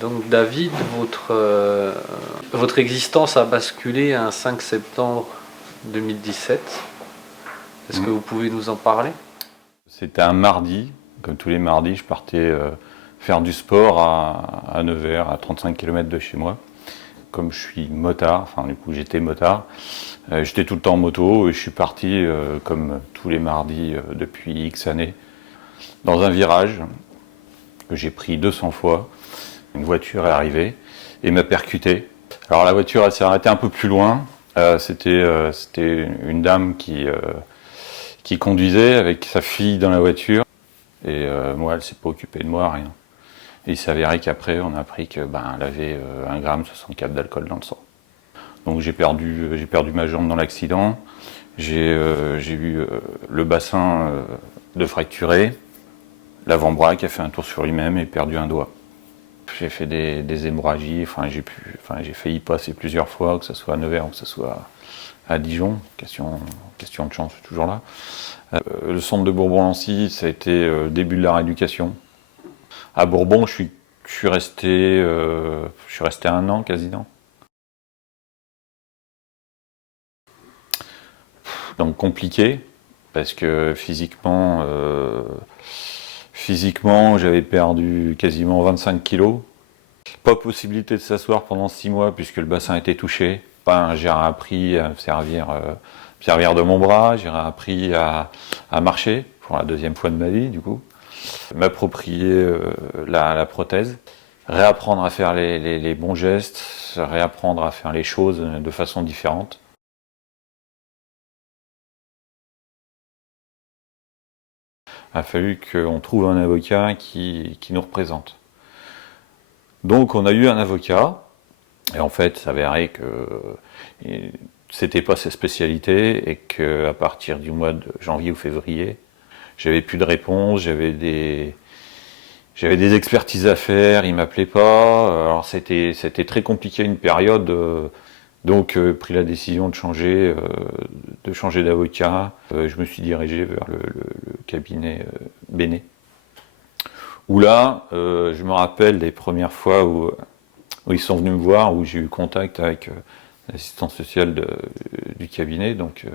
Donc David, votre existence a basculé un 5 septembre 2017. Est-ce que vous pouvez nous en parler? C'était un mardi, comme tous les mardis, je partais faire du sport à Nevers, à 35 km de chez moi. Comme je suis motard, enfin du coup j'étais motard, j'étais tout le temps en moto et je suis parti comme tous les mardis depuis X années dans un virage que j'ai pris 200 fois. Une voiture est arrivée et m'a percuté. Alors la voiture elle s'est arrêtée un peu plus loin. C'était une dame qui conduisait avec sa fille dans la voiture. Et moi, elle s'est pas occupée de moi, rien. Et il s'avérait qu'après, on a appris que elle avait 1,64 g d'alcool dans le sang. Donc j'ai perdu ma jambe dans l'accident. J'ai eu le bassin de fracturé, l'avant-bras qui a fait un tour sur lui-même et perdu un doigt. J'ai fait des hémorragies, j'ai failli passer plusieurs fois, que ce soit à Nevers ou que ce soit à Dijon. Question de chance, je suis toujours là. Le centre de Bourbon-Lancy, ça a été le début de la rééducation. À Bourbon, je suis resté 1 an quasiment. Donc compliqué, parce que physiquement j'avais perdu quasiment 25 kilos. Pas possibilité de s'asseoir pendant 6 mois puisque le bassin était touché. J'ai appris à me servir de mon bras, j'ai appris à marcher pour la 2e fois de ma vie du coup. M'approprier la prothèse, réapprendre à faire les bons gestes, réapprendre à faire les choses de façon différente. Il a fallu qu'on trouve un avocat qui nous représente. Donc on a eu un avocat, et en fait, ça s'avérait que c'était pas sa spécialité, et qu'à partir du mois de janvier ou février, j'avais plus de réponse, j'avais des expertises à faire, il m'appelait pas, alors c'était très compliqué une période, donc pris la décision de changer d'avocat. Je me suis dirigé vers le cabinet Béné. Où là, je me rappelle des premières fois où ils sont venus me voir, où j'ai eu contact avec l'assistante sociale du cabinet, donc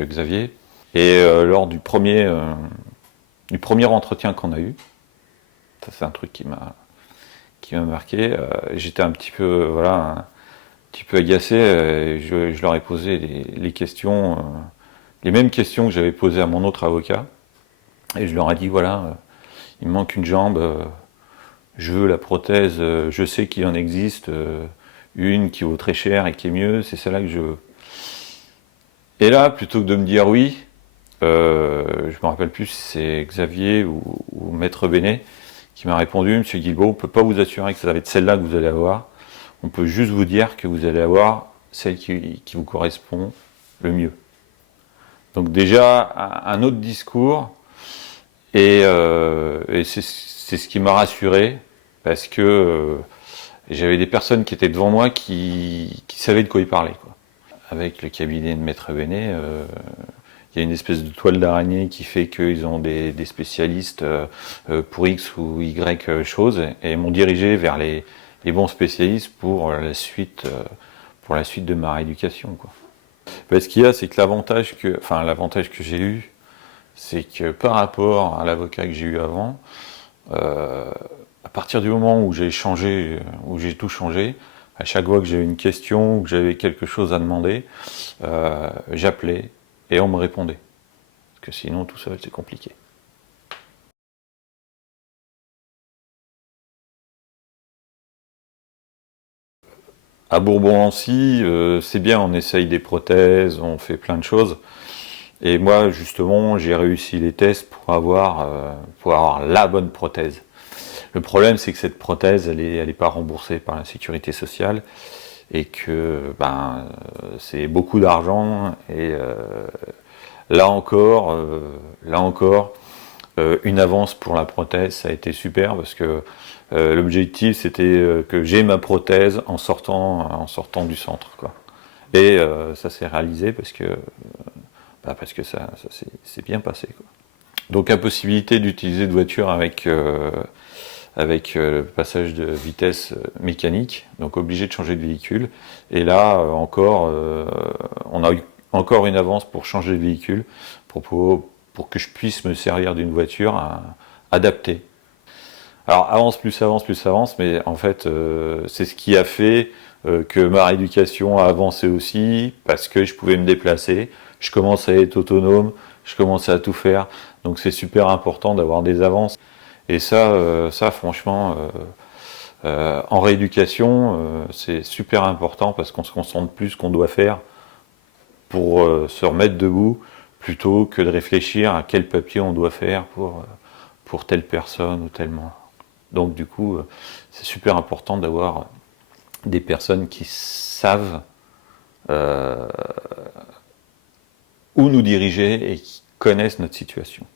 Xavier. Et lors du premier entretien qu'on a eu, ça c'est un truc qui m'a marqué, j'étais un petit peu agacé, je leur ai posé les questions, les mêmes questions que j'avais posées à mon autre avocat, et je leur ai dit voilà, il me manque une jambe, je veux la prothèse, je sais qu'il en existe une qui vaut très cher et qui est mieux, c'est celle-là que je veux. Et là, plutôt que de me dire oui, je me rappelle plus si c'est Xavier ou Maître Bénet qui m'a répondu, Monsieur Guilbault, on ne peut pas vous assurer que ça va être celle-là que vous allez avoir, on peut juste vous dire que vous allez avoir celle qui vous correspond le mieux. Donc déjà, un autre discours, et c'est ce qui m'a rassuré, parce que j'avais des personnes qui étaient devant moi qui savaient de quoi ils parlaient, quoi. Avec le cabinet de Maître Bénet, il y a une espèce de toile d'araignée qui fait qu'ils ont des spécialistes pour X ou Y choses, et m'ont dirigé vers les bons spécialistes pour la suite de ma rééducation, quoi. Ce qu'il y a, c'est que l'avantage que j'ai eu, c'est que par rapport à l'avocat que j'ai eu avant, à partir du moment où j'ai tout changé, à chaque fois que j'avais une question ou que j'avais quelque chose à demander, j'appelais et on me répondait. Parce que sinon, tout seul, c'est compliqué. À Bourbon-Lancy, c'est bien, on essaye des prothèses, on fait plein de choses. Et moi, justement, j'ai réussi les tests pour avoir la bonne prothèse. Le problème, c'est que cette prothèse, elle est pas remboursée par la sécurité sociale, et que c'est beaucoup d'argent. Et là encore, une avance pour la prothèse, ça a été super, parce que l'objectif, c'était que j'ai ma prothèse en sortant du centre, quoi. Et ça s'est réalisé parce que ça s'est bien passé, quoi. Donc impossibilité d'utiliser de voiture avec avec le passage de vitesse mécanique, donc obligé de changer de véhicule. Et là, on a eu encore une avance pour changer de véhicule, pour que je puisse me servir d'une voiture adaptée. Alors avance, mais en fait, c'est ce qui a fait que ma rééducation a avancé aussi, parce que je pouvais me déplacer, je commençais à être autonome, je commençais à tout faire, donc c'est super important d'avoir des avances. Et ça franchement, en rééducation, c'est super important parce qu'on se concentre plus ce qu'on doit faire pour se remettre debout, plutôt que de réfléchir à quel papier on doit faire pour telle personne ou tellement. Donc du coup, c'est super important d'avoir des personnes qui savent où nous diriger et qui connaissent notre situation.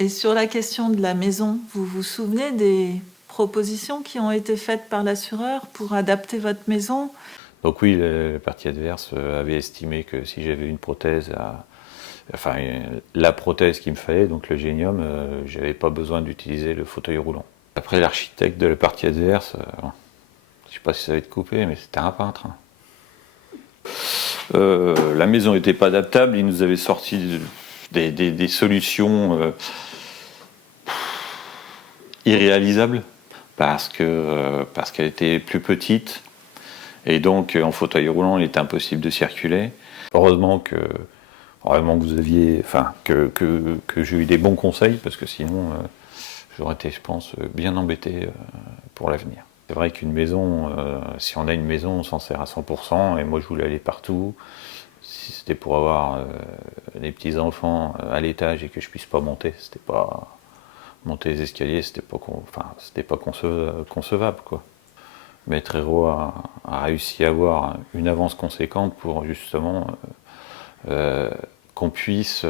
Et sur la question de la maison, vous vous souvenez des propositions qui ont été faites par l'assureur pour adapter votre maison? Donc oui, la partie adverse avait estimé que si j'avais une prothèse, la prothèse qu'il me fallait, donc le génium, j'avais pas besoin d'utiliser le fauteuil roulant. Après, l'architecte de la partie adverse, je sais pas si ça va être coupé, mais c'était un peintre. La maison n'était pas adaptable, il nous avait sorti des solutions irréalisables parce qu'elle était plus petite et donc en fauteuil roulant il était impossible de circuler. Heureusement que vous aviez, que j'ai eu des bons conseils, parce que sinon j'aurais été, je pense, bien embêté pour l'avenir. C'est vrai qu'une maison, si on a une maison, on s'en sert à 100%, et moi je voulais aller partout. Si c'était pour avoir des petits-enfants à l'étage et que je puisse pas monter, monter les escaliers, c'était pas concevable, quoi. Maître Hérault a réussi à avoir une avance conséquente pour justement qu'on puisse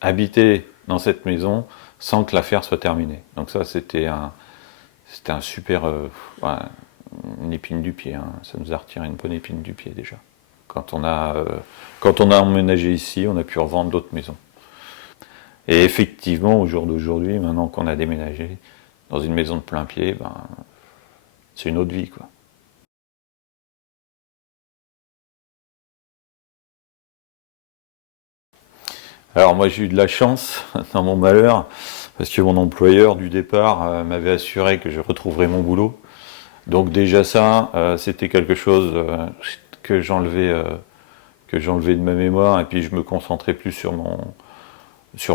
habiter dans cette maison sans que l'affaire soit terminée. Donc ça, c'était un super, une épine du pied, hein. Ça nous a retiré une bonne épine du pied déjà. Quand on a emménagé ici, on a pu revendre d'autres maisons. Et effectivement, au jour d'aujourd'hui, maintenant qu'on a déménagé dans une maison de plein pied, c'est une autre vie, quoi. Alors moi j'ai eu de la chance dans mon malheur, parce que mon employeur du départ m'avait assuré que je retrouverais mon boulot. Donc déjà ça, c'était quelque chose que j'enlevais de ma mémoire, et puis je me concentrais plus sur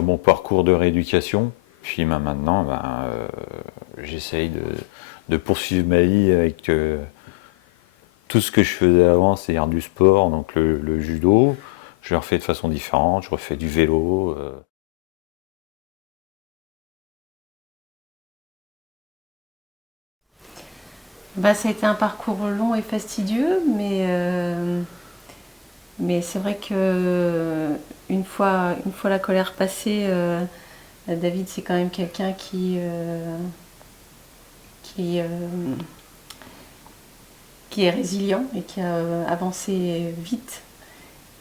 mon parcours de rééducation. Puis maintenant, j'essaye de poursuivre ma vie avec tout ce que je faisais avant, c'est-à-dire du sport, donc le judo. Je le refais de façon différente, je refais du vélo. Ça a été un parcours long et fastidieux, mais c'est vrai que une fois la colère passée, David c'est quand même quelqu'un qui est résilient et qui a avancé vite.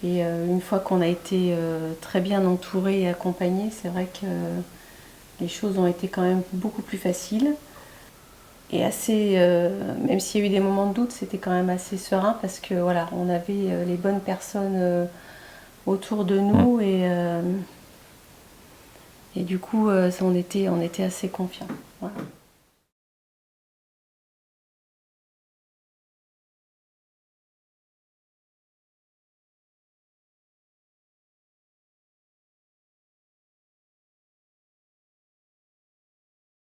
Et une fois qu'on a été très bien entouré et accompagné, c'est vrai que les choses ont été quand même beaucoup plus faciles. Et même s'il y a eu des moments de doute, c'était quand même assez serein, parce que voilà, on avait les bonnes personnes autour de nous, et du coup on était assez confiants. Voilà.